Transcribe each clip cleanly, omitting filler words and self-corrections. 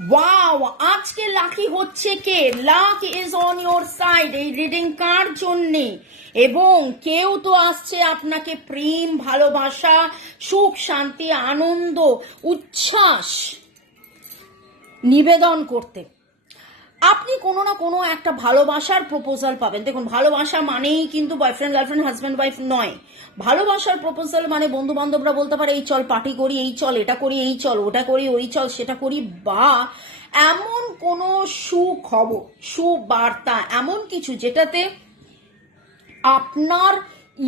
Wow, আজকে lucky হচ্ছে কে? Luck is on your side এই রিডিং কার জন্যে। এবং কেউ তো আসছে আপনাকে প্রেম, ভালোবাসা, সুখ, শান্তি, আনন্দ, উচ্ছ্বাস নিবেদন করতে। আপনি কোনো না কোনো একটা ভালোবাসার প্রপোজাল পাবেন। দেখুন, ভালোবাসা মানেই কিন্তু বয়ফ্রেন্ড গার্লফ্রেন্ড হাজব্যান্ড ওয়াইফ নয়। ভালোবাসার প্রপোজাল মানে বন্ধু বান্ধবরা বলতে পারে এই চল পার্টি করি, এই চল এটা করি, এই চল ওটা করি, ওই চল সেটা করি, বা এমন কোনো সুখবর, সুবার্তা, এমন কিছু যেটাতে আপনার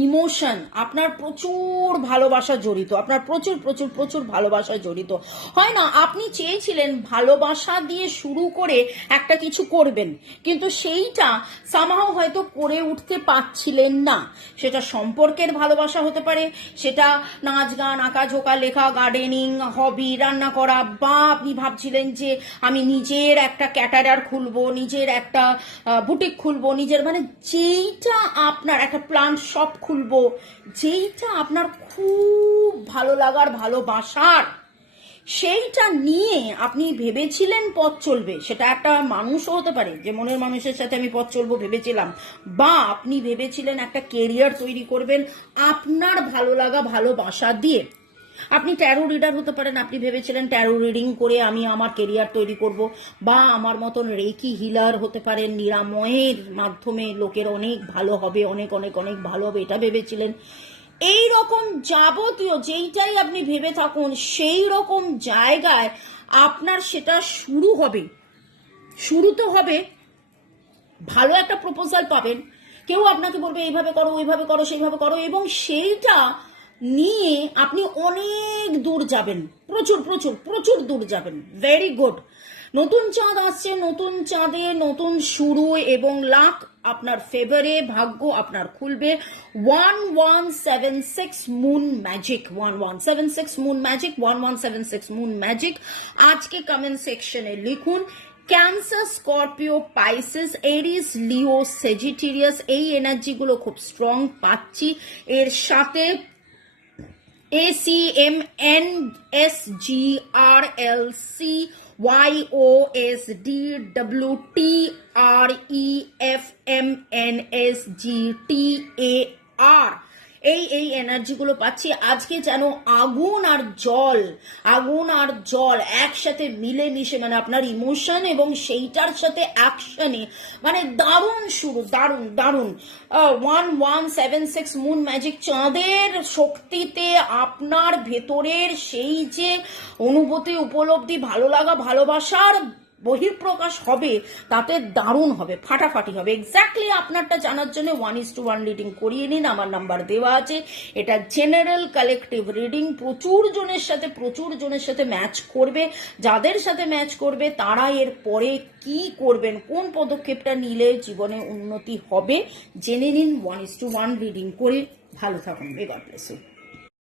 ইমোশন, আপনার প্রচুর ভালোবাসা জড়িত, আপনার প্রচুর প্রচুর প্রচুর ভালোবাসা জড়িত। হয় না, আপনি চেয়েছিলেন ভালোবাসা দিয়ে শুরু করে একটা কিছু করবেন, কিন্তু সেইটা সামহাও হয়তো করে উঠতে পারছিলেন না। সেটা সম্পর্কের ভালোবাসা হতে পারে, সেটা নাচ গান, আঁকা ঝোঁকা, লেখা, গার্ডেনিং, হবি, রান্না করা, বা আপনি ভাবছিলেন যে আমি নিজের একটা ক্যাটারার খুলবো, নিজের একটা বুটিক খুলবো, নিজের মানে যেইটা আপনার একটা প্লান্ট শপ খুলবো, যেইটা আপনার খুব ভালো লাগার, ভালোবাসার, সেইটা নিয়ে আপনি ভেবেছিলেন পথ চলবে। সেটা একটা মানুষও হতে পারে যে মনের মানুষের সাথে আমি পথ চলবো ভেবেছিলাম, বা আপনি ভেবেছিলেন একটা কেরিয়ার তৈরি করবেন আপনার ভালো লাগা, ভালোবাসা দিয়ে। আপনি ট্যারো রিডার হতে পারেন, আপনি ভেবেছিলেন ট্যারো রিডিং করে আমি আমার কেরিয়ার তৈরি করব, বা আমার মতন রেকি হিলার হতে পারেন, নিরাময়ের মাধ্যমে লোকের অনেক ভালো হবে, অনেক অনেক অনেক ভালো হবে, এটা ভেবেছিলেন। এই রকম যাবতীয় যেইটাই আপনি ভেবে থাকুন, সেই রকম জায়গায় আপনার সেটা শুরু হবে। শুরু তো হবে, ভালো একটা প্রপোজাল পাবেন, কেউ আপনাকে বলবে এইভাবে করো, ওইভাবে করো, সেইভাবে করো, এবং সেইটা নিয়ে আপনি অনেক দূর যাবেন, প্রচুর প্রচুর প্রচুর দূর যাবেন। Very good. নতুন চাঁদ আসছে, নতুন চাঁদে নতুন শুরু, এবং লাক আপনার ফেভারে, ভাগ্য আপনার খুলবে। 1176 moon magic, 1176 moon magic, 1176 moon magic. আজকে কমেন্ট সেকশনে লিখুন ক্যান্সার, স্করপিও, পাইসিস, এরিস, লিও, সেজিটেরিয়াস। এই এনার্জিগুলো খুব স্ট্রং পাচ্ছি। এর সাথে ACMSGRLC, YOSDWTREFMNSGTAR, এই এনার্জিগুলো পাচ্ছি। আজকে যেন আগুন আর জল, আগুন আর জল একসাথে মিলেমিশে, মানে আপনার ইমোশন এবং সেইটার সাথে অ্যাকশনে, মানে দারুণ শুরু, দারুণ দারুণ। 1176 মুন ম্যাজিক চাঁদের শক্তিতে আপনার ভেতরের সেই যে অনুভূতি, উপলব্ধি, ভালো লাগা, ভালোবাসার বহিঃপ্রকাশ হবে, তাতে দারুণ হবে, ফাটাফাটি হবে। এক্স্যাক্টলি আপনারটা জানার জন্য 1:1 রিডিং করিয়ে নিন, আমার নাম্বার দেওয়া আছে। এটা জেনারেল কালেকটিভ রিডিং, প্রচুর জনের সাথে ম্যাচ করবে। যাদের সাথে ম্যাচ করবে তারা এর পরে কি করবেন, কোন পদক্ষেপটা নিলে জীবনে উন্নতি হবে জেনে নিন। 1:1 রিডিং করে ভালো থাকুন। God bless you.